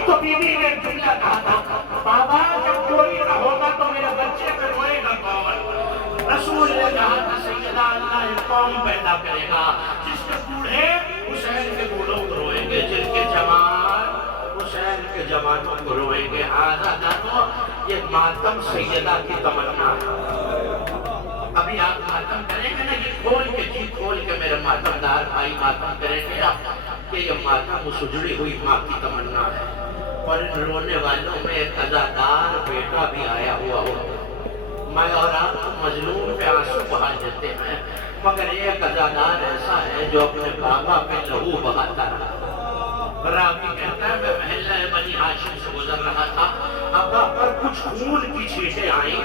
तो बीवी ने जुमला कहा था, बाबा जब कोई ना होगा तो मेरे बच्चे पे रोएगा कौन? रसूल ने कहा था, सैयदा अल्लाह एक कौम पैदा करेगा जिसके बूढ़े हुसैन के बूढ़ों को रोएंगे, जिनके जवान हुसैन के जवानों को रोएंगे। आज़ादारों, ये मातम सैयदा की तमन्ना है। अभी आप मातम करेंगे ना, ये खोल के जी खोल के मेरे मातमदार भाई मातम करेंगे आप कि ये मातम उस उजड़ी हुई माँ की तमन्ना है। और इन रोने वालों में एक अज़ादार बेटा भी आया हुआ हो। मैं और आप मजलूम पे आंसू बहा देते हैं, मगर एक अज़ादार ऐसा है जो अपने बाबा पे लहू बहाता रहा। रावी कहता है, मैं महल्ला बनी हाशिम से गुजर रहा था, अब्बा पर कुछ खून की छींटे आई।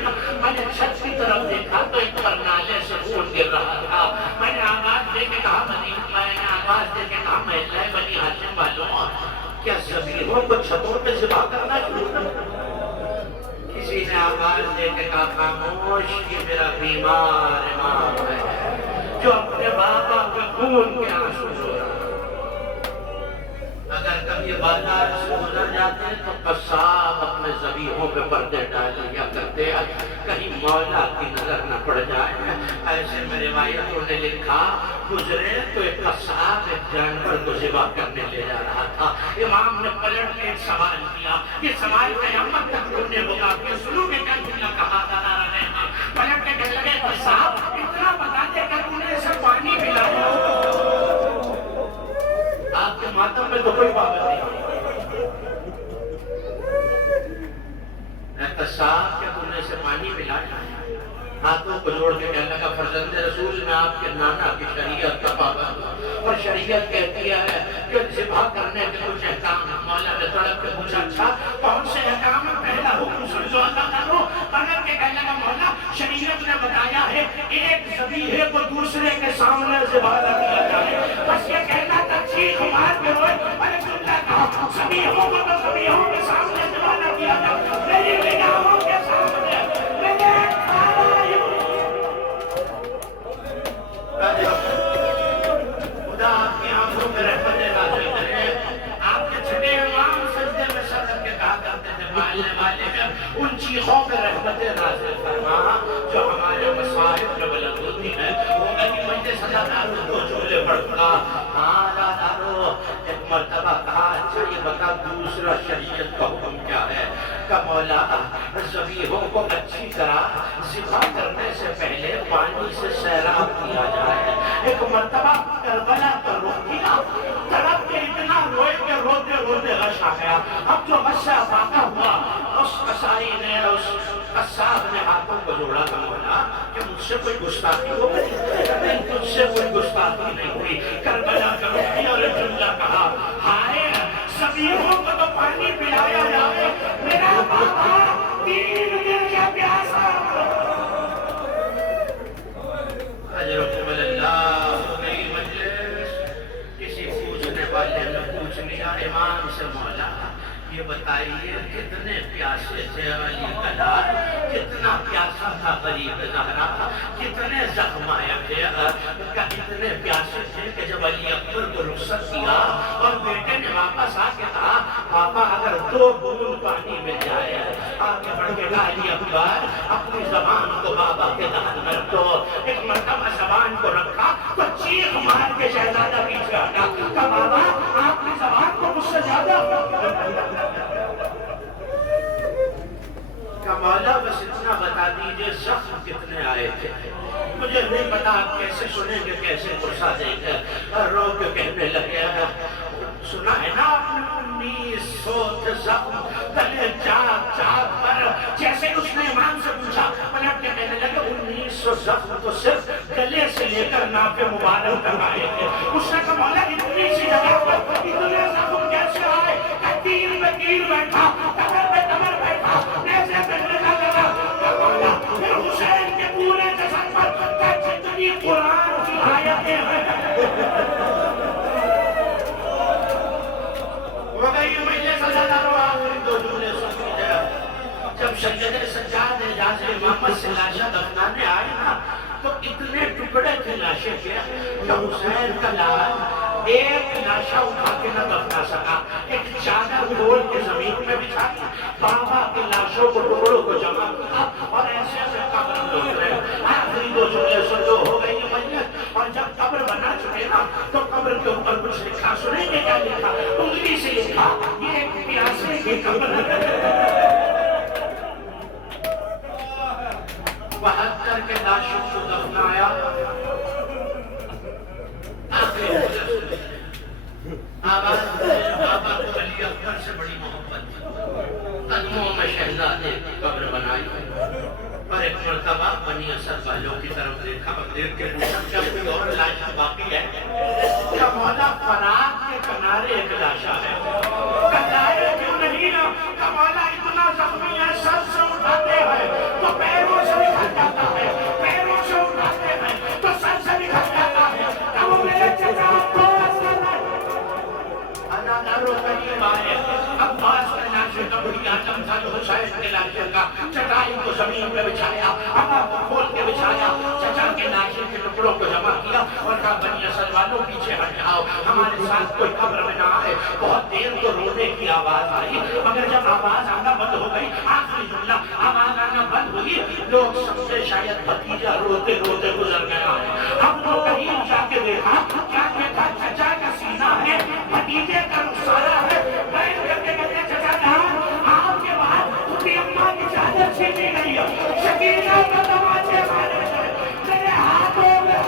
मैंने छत की तरफ देखा तो एक पर नाले से खून गिर रहा था। मैंने आवाज दे के कहा, महल्ला बनी हाशिम वालों, क्या ज़बीहों को छतों पे ज़िबा करना शुरू कर? किसी ने आवाज दे के कहा, खामोश, ये मेरा बीमार इमाम है जो अपने बाबा के खून के आंसू रो रहा है। अगर कभी बाजार से गुजर जाते तो कसाब अपने ज़बीहों पे पर्दे डाल लिया करते, कहीं मौला की नजर न पड़ जाए। ऐसे में रिवायतों ने लिखा, गुजरे तो एक कसाब एक जानवर को ज़िबा करने ले जा रहा था। इमाम ने पलट के एक सवाल किया, ये सवाल क़यामत तक ढूंढने होगा कि सुनो के क्या जुमला कहा था। पलट के कहने लगे, कसाब इतना बता दे कि तूने इसे पानी पिलाया। आपके मातम में तो कोई पाबंदी नहीं। कसाब क्या तूने इसे पानी पिलाया? हाथों को जोड़ के कहने लगा, फर्जंदे रसूल, मैं आपके नाना की शरीयत का पाबंद हूं और शरीयत कहती है कि ज़िबा करने के कुछ अहकाम है। मौला ने तड़प के पूछा, अच्छा कौन से अहकाम है? पहला हुक्म सुन लो अल्लाह ताला। पलट के कहने लगा, मौला शरीयत ने बताया है एक ज़बीहे को दूसरे के सामने ज़िबा न किया जाए। बस ये कहना था, चीख मार के रोए, अरे जुमला कहा, ज़बीहों को तो ज़बीहों के सामने ज़िबा न किया जाए, मेरी निगाहों के सामने खुदा आपकी आंखों में रहमतें नाज़िल करे। आपके छठे इमाम सजदे में सर करके कहा करते थे, मालने वाले में उन चीखों में रहमतें नाज़िल फरमा जो हमारे मसाइब में बुलंद होती है। वो कभी मुझे सजादार को झूले पड़ता। हाँ दादारो, एक मर्तबा कहा, अच्छा ये बता दूसरा शरीयत का हुक्म क्या है? का मौला ज़बीहों को अच्छी तरह ज़िबा करने से पहले पानी से सैराब किया जाए। एक मर्तबा करबला पर रुक किया, तड़प के इतना रोए के रोते रोते गश आ गया। अब जो गस्सा वाक़ा हुआ, उस कसाई ने, उस कसाब ने हाथों को जोड़ा, था मौला कि मुझसे कोई गुस्ताखी हो गई? नहीं, तुझसे कोई गुस्ताखी नहीं हुई। करबला का रुक किया और जुमला कहा, हाय ज़बीहों को तो पानी पिलाया जाए, मेरा बाबा 3 दिन का प्यासा। किसी पूछने वाले ने पूछ लिया इमाम से, मौला ये बताइए कितने प्यासे थे अली कलार, कितना प्यासा था गरीब ज़हरा, कितने जख्माए थे, कितने प्यासे थे कि जब अली अकबर को रुखसत किया और बेटे ने वापस आके कहा, पापा अगर 2 बूंद पानी मिल जाए, आगे बढ़ के कहा, अली अकबर अपनी ज़बान को बाबा के दान में रख दो। एक मर्तबा ज़बान को रखा तो चीख मार के शहजादा पीछे हटा, कहा बाबा आपकी ज़बान को मुझसे ज्यादा। मौला बस इतना बता दीजिए जख्म कितने आए थे? मुझे नहीं पता आप कैसे सुनेंगे, कैसे गुस्सा देंगे। रो के कहने लगे, सुना है ना आपने 1900 जख्म गले चाक चाक पर। जैसे उसने इमाम से पूछा, पलट के कहने लगे 1900 जख्म तो सिर्फ गले से लेकर नाफे मुबारक तक आए थे। उसने कहा मौला इतनी सी जगह पर इतने जख्म कैसे आए? तीर में तीर बैठा, कमर पे कमर बैठा, ऐसे करने लगा। मौला फिर हुसैन के पूरे जस्म पर जितनी कुरान की आयतें हैं वो गई। मुझे सजादार आखिरी 2 जुमले सुन लीजिए। जब सज्जद सज्जाद एजाज इमामत से लाशें दफनाने आई ना, तो इतने टुकड़े थे लाशें के कि हुसैन का लाल एक लाशा उठा के न दफना सका, एक चादर खोल के जमीन में बिछा दी, बाबा की लाशों को टुकड़ों को जमा किया और ऐसे ऐसे कब्र खोद रहे। आखिरी दो जुमले सुन लो, हो गई ये मजलिस। और जब कब्र बना चुके ना तो कब्र के ऊपर कुछ लिखा, सुनेंगे क्या लिखा? उंगली से लिखा, ये एक प्यासे की कब्र है। 72 के लाशों को दफनाया। आवाज बाबा को अली अकबर से बड़ी मोहब्बत थी, कदमों में शहजादे की कब्र बनाई। और एक मर्तबा बनी असद वालों की तरफ देखा, देख के पूछा जब कोई और लाश बाकी है? क्या मौला फराग के किनारे एक लाशा है, कनारे क्यों नहीं? क्या मौला इतना जख्मी है, सर से उठाते हैं तो पैरों से निकल जाता है, पैरों से उठाते हैं तो सर से निकल जाता है। अब मेरे चचा को अब्बास के लाशे का बड़ी आदम था जो हुसैन के लाशे का चटाई को जमीन पे बिछाया, हवा को खोल के बिछाया, चचा के लाशे के टुकड़ों को जमा किया और कहा बनी असद वालों पीछे हट जाओ, हमारे साथ कोई कब्र में ना आए। बहुत देर तो रोने की आवाज आई, मगर जब आवाज आना बंद हो गई, आखिरी जुमला आवाज आना बंद हुई, लोग समझे शायद भतीजा रोते रोते गुजर गया है। हम तो करीब जाके देखा, क्या देखा? चचा का सीना है, भतीजे का रुखसारा है। बैठ करके कहते चचा कहा आपके बाद पूरी अम्मा की चादर छीनी गई है, शकीला का दरवाजे मारे गए, मेरे हाथों में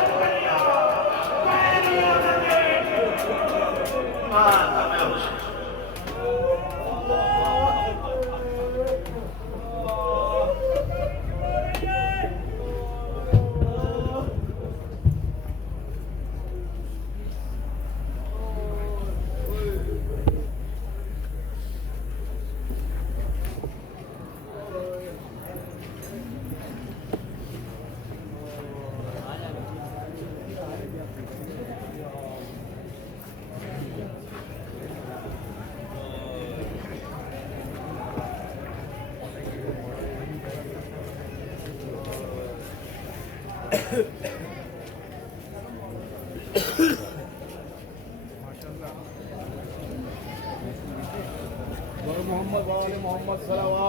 मोहम्मद वाले मोहम्मद सलावत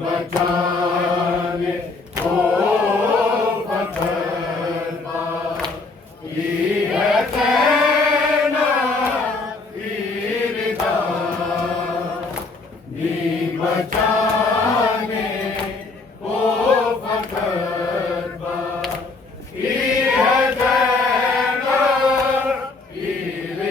बचाने को पत्थरबा की है सेना वीरता नी बचाने को पत्थरबा की है सेना वीरता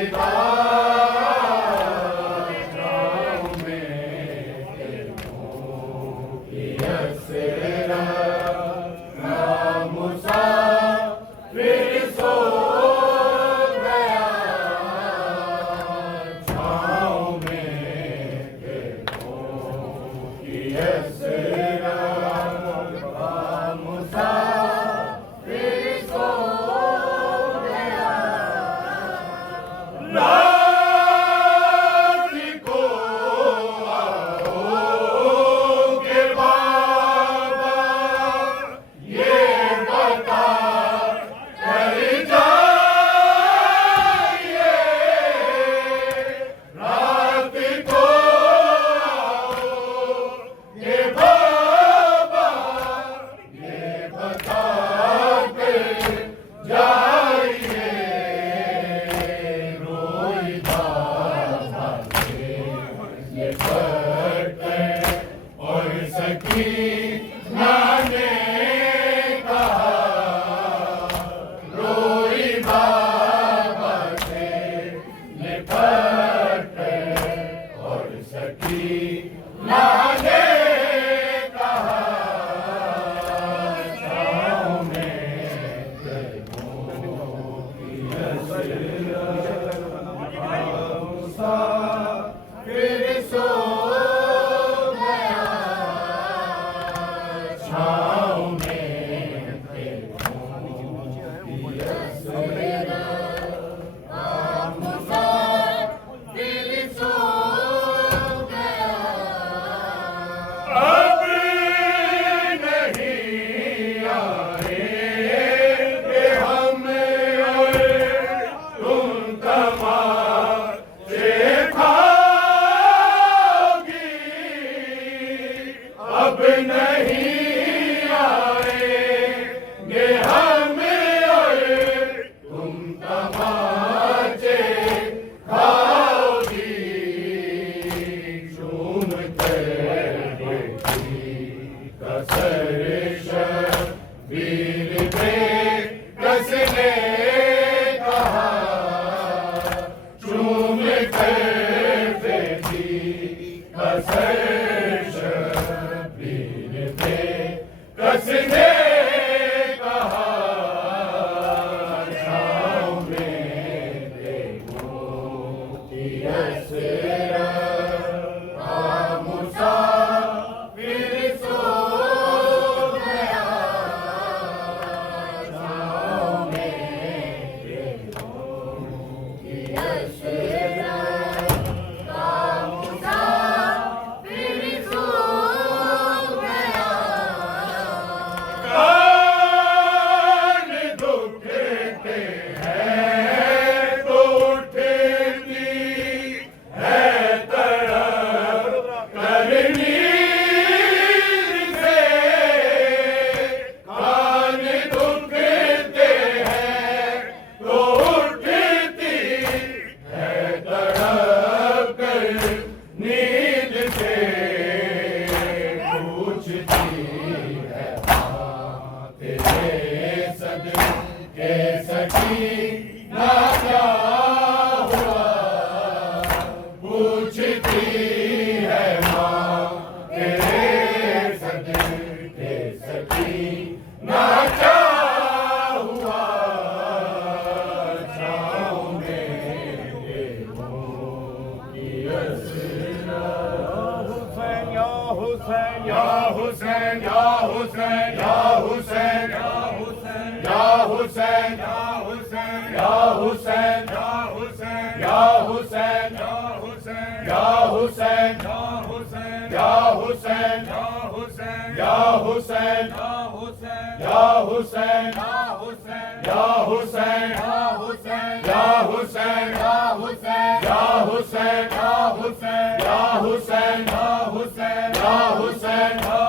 Hussein,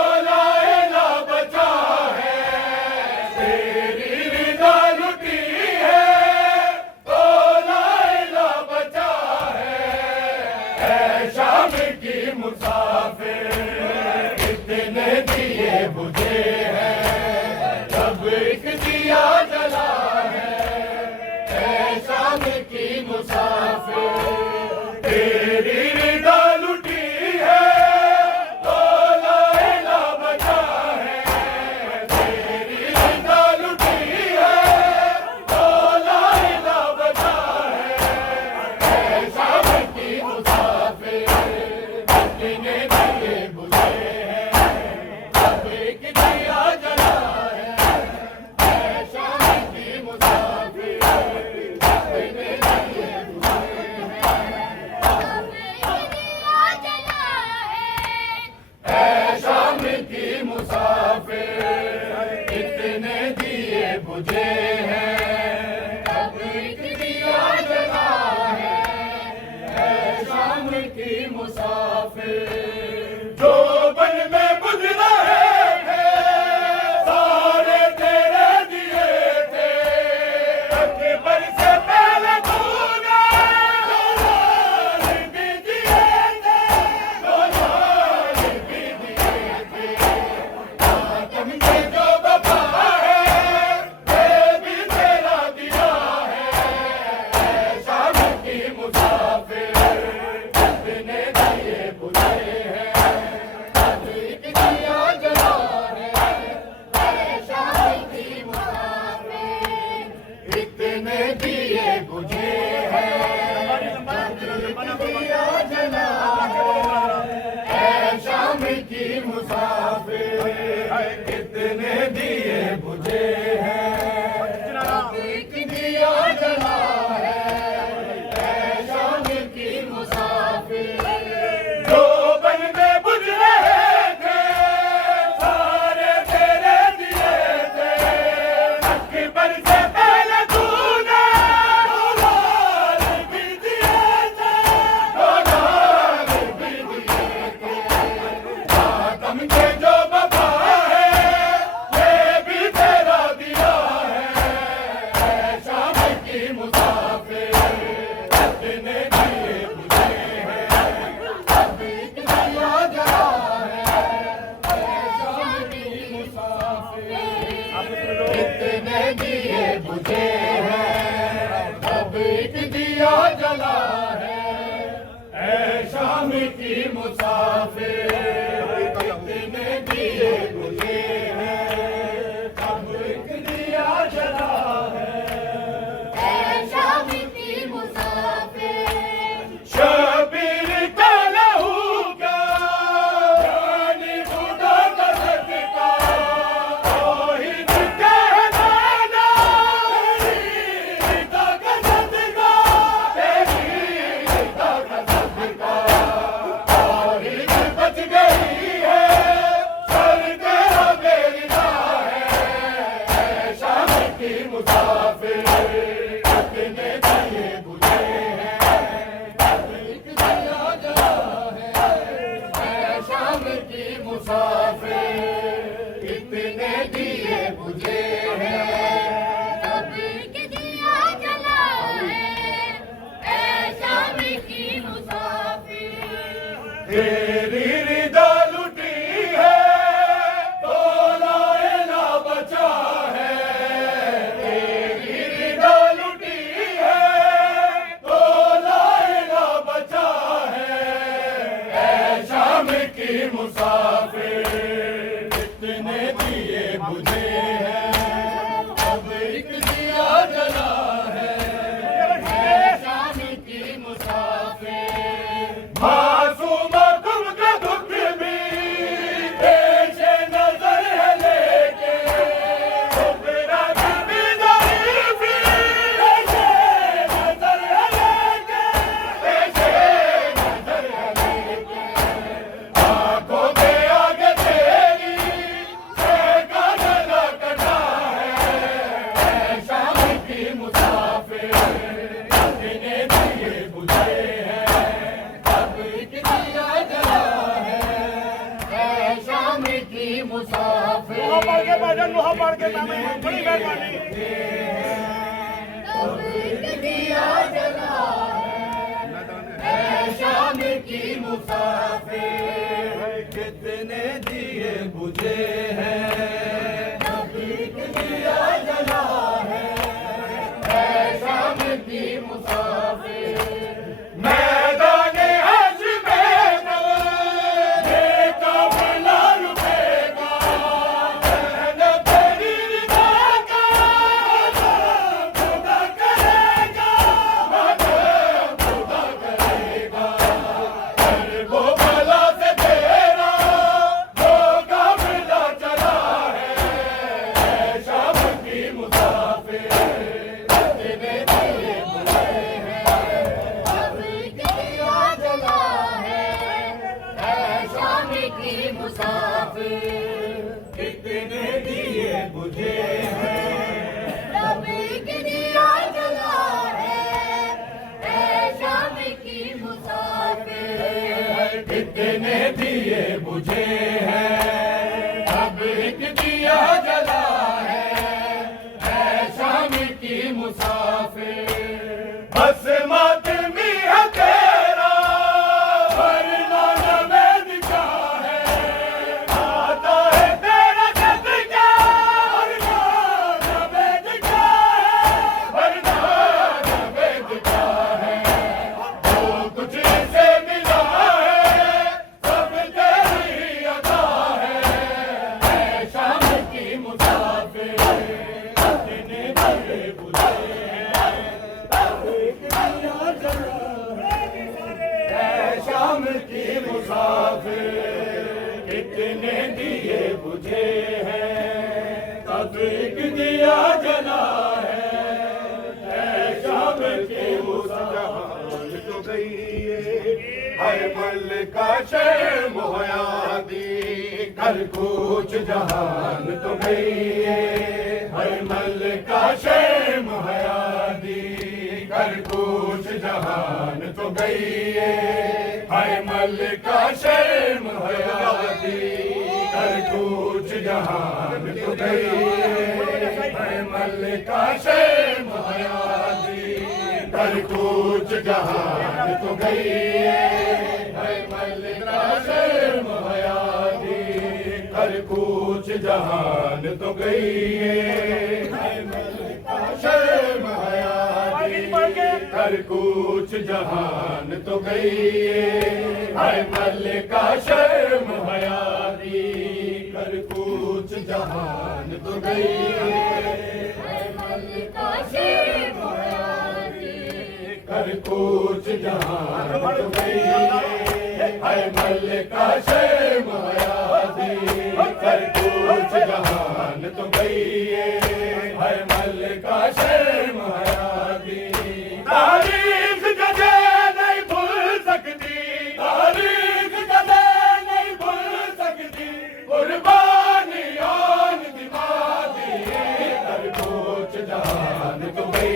कितने दिए बुझे हैं, अब एक दिया जला है, ऐ शाम की मुसाफिर। तेरी रिदा लुटी है, तो लाइला बचा है, तेरी रिदा लुटी है, तो लाइला बचा है, ऐ शाम की मुसाफिर। कितने दिए बुझे हैं, अब एक दिया जला है, ऐ शाम की मुसाफिर। कितने दिए बुझे ऐ शाम की मुसाफिर। कितने दिए बुझे हैं, अब एक दिया जला है, ऐ शाम की मुसाफिर। जो बन में बुझ रहे थे, सारे तेरे दिए थे, अकबर से पहले तूने दो लाल भी दिए थे, दो लाल भी दिए थे। आदम के जो वफा है, ये भी तेरा दिया है, ऐ शाम की मुसाफिर। कितने दिए बुझे हैं, अब एक दिया जला है, ऐ शाम की मुसाफिर। कितने दिए बुझे हैं, अब एक दिया जला है, ऐ शाम की मुसाफिर। कितने दिए बुझे हैं, अब एक दिया जला है, ऐ शाम की मुसाफिर। जो बन में बुझ रहे थे, सारे तेरे दिए थे, अकबर से पहले तूने दो लाल भी दिए थे, दो लाल भी दिए थे। आदम के जो वफा है, ये भी तेरा दिया है, ऐ शाम की मुसाफिर। कितने दिए बुझे हैं, अब एक दिया जला है, ऐ शाम की मुसाफिर। कितने दिए बुझे हैं, अब एक दिया जला है, ऐ शाम की मुसाफिर। कितने दिए बुझे हैं, अब एक दिया जला है, ऐ शाम की मुसाफिर। शबीर का लहू का, जानी खुदा का सदका, तौहीद कहलाना, तेरी रिदा का सदका, तेरी रिदा का सदका। तौहीद बच गई है, सर तेरा बेरिदा है, ऐ शाम की मुसाफिर। कितने दिए बुझे हैं, अब एक दिया जला है, ऐ शाम की मुसाफिर। कितने दिए बुझे हैं, अब एक दिया जला है, ऐ शाम की मुसाफिर। तेरी रिदा लुटी है, तो लाइला बचा है, तेरी रिदा लुटी है, तो लाइला बचा है, ऐ शाम की मुसाफिर। कितने दिए बुझे हैं, अब एक दिया जला है, ऐ शाम की मुसाफिर। मासूमा तुमका दुख भी पेश नजर है लेके, ठुकरा भी ज़रीफ़ी पेश नजर है लेके, पेश नजर है लेके। आंखों के आगे तेरी का गला कटा है, ऐ शाम की मुसाफिर। कितने दिए बुझे हैं, अब एक दिया जला है, ऐ शाम की मुसाफिर। लोहा पड़ के भाईजान, लोहा पड़ के बड़ी मेहरबानी। अब एक दिया जला है, ऐ शाम की मुसाफिर। कितने दिए मुसाफिर कितने दिए बुझे हैं रब एक दिया जला है ऐ शाम की मुसाफिर कितने दिए बुझे हैं अब एक दिया जला है ऐ शाम की मुसाफिर बस मातमी है तेरा वरना नवेद क्या है आता है तेरा सदका वरना नवेद क्या है वरना नवेद क्या है जो कुछ से मिला है सब तेरी अता है ऐ शाम की मुसाफिर कितने दिए बुझे शाम की मुसाफिर कितने दिए बुझे हैं तब एक दिया जला है ऐ शाम की मुसाफिर तो गई हर पल का शर्म मोहयादी कर कुछ जहान तो गई हर मल का शर्म मोहयादी कर कुछ जहान तो गई हाय मल का शर्म हयादी कर कुछ जहान तो गई हाय मल का शर्म हयादी कर कुछ जहान तो गई हाय मल का शर्म हयादी कर कुछ जहान तो गई हाय मल का शर्म हयादी कर कुछ जहान तो गई हाय मल्लिका शर्म हयादी कर कुछ जहान तो गई ऐ मल्लिका शर्म हयाती कर कुछ जहान तो गई हाय मल्लिका शर्म हयादी कर कुछ जहान तो गई हाय मल्लिका शर्म हयादी तारीख कदे नहीं भूल सकती तारीख कदे नहीं भूल सकती कुर्बानियां दिमागी कर कुछ जहान तो गई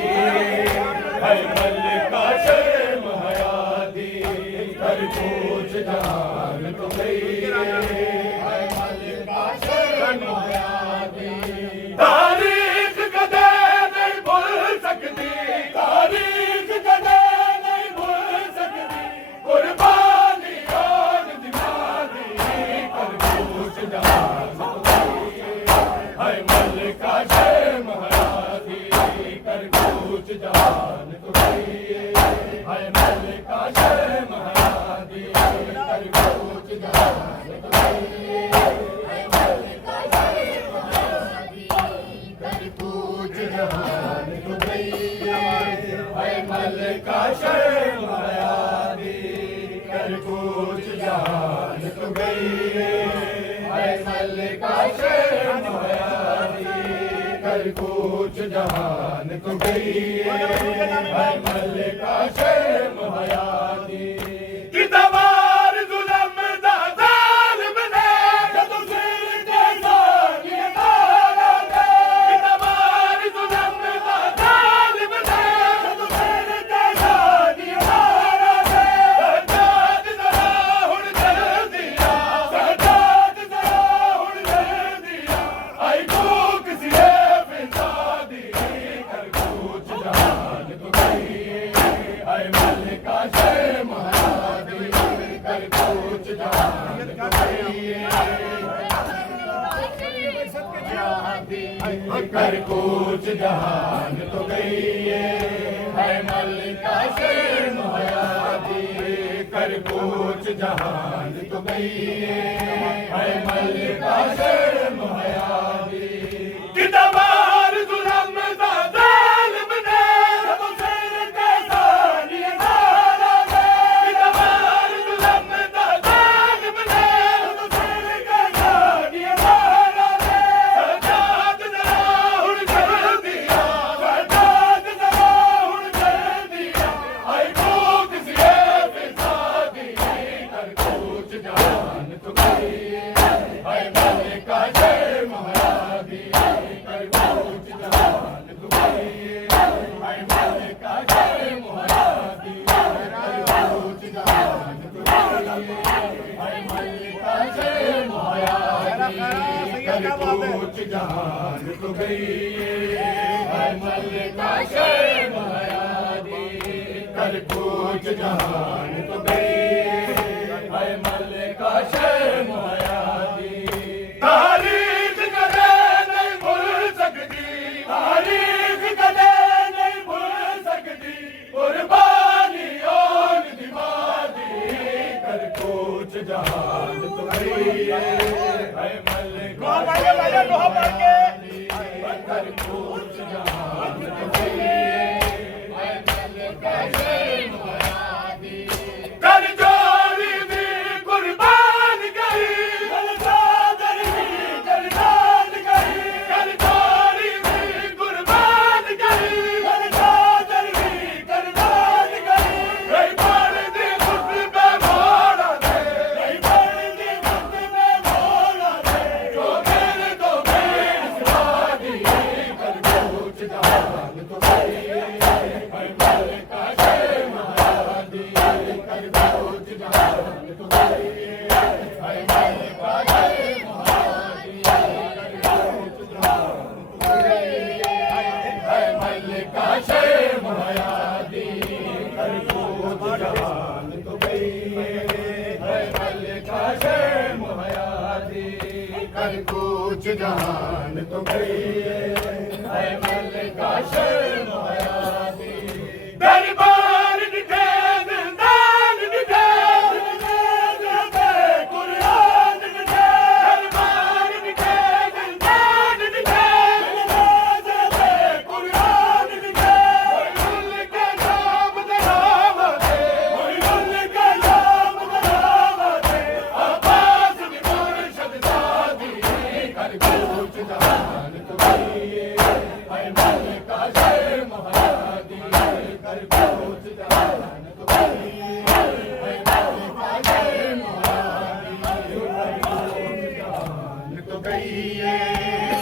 हाय मल्लिका शर्म हयादी कर कुछ जहान तो गई हाय मल्लिका शर्म हयादी तारीख कदे नहीं भूल सकती तारीख कदे नहीं भूल सकती कुर्बानियां दिमागी कर कुछ जहान तो गई हाय मल्लिका शर्म हयादी कर कुछ जहान तो गई हाय मल्लिका शर्म हयादी कर कुछ जहान तो गई ऐ मल्लिका शर्म हयाती कर कुछ जहान तो गई हाय मल्लिका शर्म हयादी कर कुछ जहान तो गई हाय मल्लिका शर्म हयादी कर कुछ जहान तो गई हाय मल्लिका शर्म हयादी कि दवार जुल्म दा जालिम ने जदों सिर ते सानिया तारा दे कि दवार जुल्म दा जालिम ने जदों सिर ते सानिया तारा दे सजाद जरा हुण चल दिया सजाद जरा हुण चल दिया आई भूख सिए फिजा दी कर कुछ जहान तो गई हाय मल्लिका शर्म हयादी कर कुछ जहान तो गई कर कुछ जहान तो गई हाय मल्लिका शर्म हयादी कर कुछ जहान तो गई हाय मल्लिका शर्म हयादी कि दवार जुल्म दा जालिम ने जदों सिर ते सानिया तारा दे कि दवार जुल्म दा जालिम ने जदों सिर ते सानिया तारा दे सजाद जरा हुण चल दिया सजाद जरा हुण चल दिया आई भूख सिए फिजा दी कर कुछ जहान तो गई हाय मल्लिका जय महारानी कर कूच जहान तू गई हाय मल्लिका जय महारानी कर कूच जहान तू गई हाय मल्लिका जय महारानी कर कूच जहान तू गई हाय मल्लिका जय महारानी कर कूच जहान तू गई हाय मल्लिका जय महारानी तारीख कदे नहीं भूल सकती तारीख कदे नहीं भूल सकती कुर्बानी और दीवानी कर कूच जहान तू गई हाय मल्लिका जय महारानी कर कूच जहान तू गई हाय मल्लिका जय महारानी कर जोड़ी भी कुर्बान गई कर चादर भी कुर्बान गई कर जोड़ी भी कुर्बान गई कर चादर भी कुर्बान गई गई पड़ दी खुद पे मोड़ा दे गई पड़ दी खुद पे मोड़ा दे जो मेरे स्वादी कर कूच जहान तू गई हाय मल्लिका जय महारानी कर कूच जहान तू गई हाय मल्लिका जय महारानी कर कूच जहान तू गई हाय मल्लिका जय महारानी कर कूच जहान तू गई हाय मल्लिका जय महारानी कर कूच जहान तू गई हाय मल्लिका जय महारानी दरबार दिखे दिलदार दिखे कुरान दिखे दरबार दिखे दिलदार दिखे कुरान दिखे उनके नाम दरावा दे उनके नाम दरावा दे अब्बास की मुर्शिद दादी कर कूच जहान तू गई हाय मल्लिका जय महारानी कर कूच जहान तू गई हाय मल्लिका जय महारानी कर कूच जहान तू गई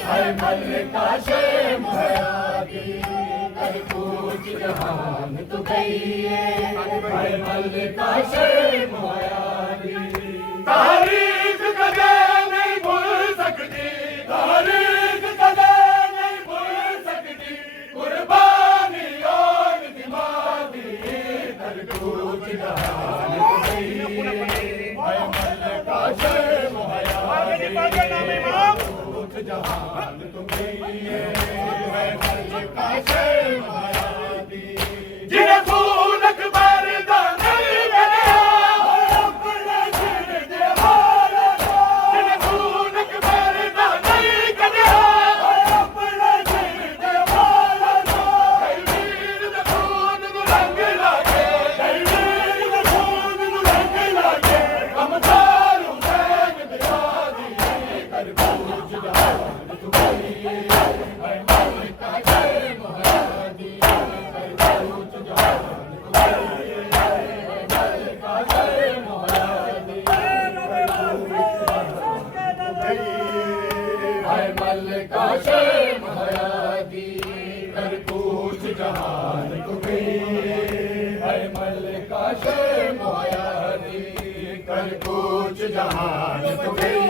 हाय मल्लिका जय महारानी कर कूच जहान तू गई हाय मल्लिका जय महारानी तारीख कदे नहीं भूल सकती तारीख कदे नहीं भूल सकती कुर्बानी और दीवानी कर कूच जहान तू गई हाय मल्लिका जय महारानी कर कूच जहान तू गई हाय मल्लिका जय महारानी जिन्हें खून अकबर दा नहीं मिलिया अपने सिर दे मारा जिन्हें खून अकबर दा नहीं कढ़िया अपने सिर दे मारा कई वीर दे खून नूं रंग लागे कई वीर दे खून नूं रंग लागे अमदार हुसैन दियादी कर कूच जहान तू गई हाय मल्लिका जय महारानी कर कूच जहान तू गई हाय मल्लिका जय महारानी हाय मल्लिका जय महारानी कर कूच जहान तू गई हाय मल्लिका जय महारानी कर कूच जहान तू गई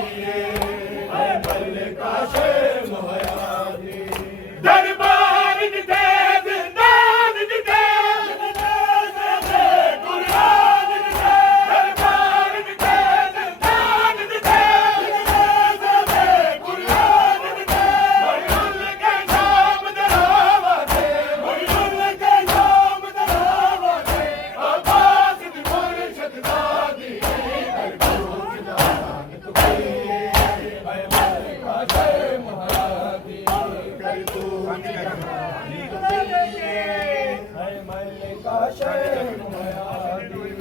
हाय मल्लिका जय महारानी दरबार दिखे दिलदार दिखे कुरान दिखे दरबार दिखे दिलदार दिखे कुरान दिखे उनके नाम दरावा दे उनके नाम दरावा दे अब्बास की मुर्शिद दादी कर कूच जहान तू गई हाय मल्लिका जय महारानी कर कूच जहान तू गई हाय मल्लिका जय महारानी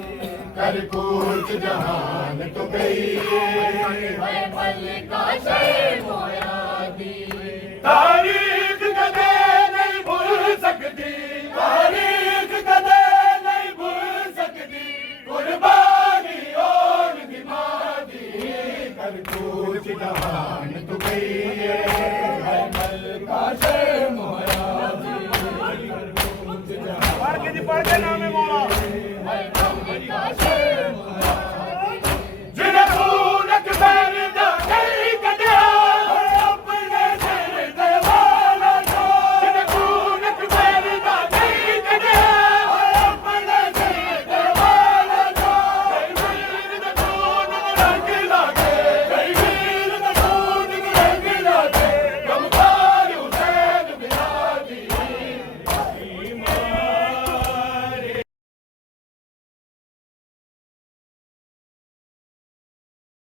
कर कूच जहान तू गई हाय मल्लिका जय महारानी तारीख कदे नहीं भूल सकती तारीख कदे नहीं भूल सकती कुर्बानी और दिमागी कर ऊंच जहान तू गई है मलका शर्म मोहरा जी ऊंच जहान पढ़ के जी पढ़ के नाम है मौला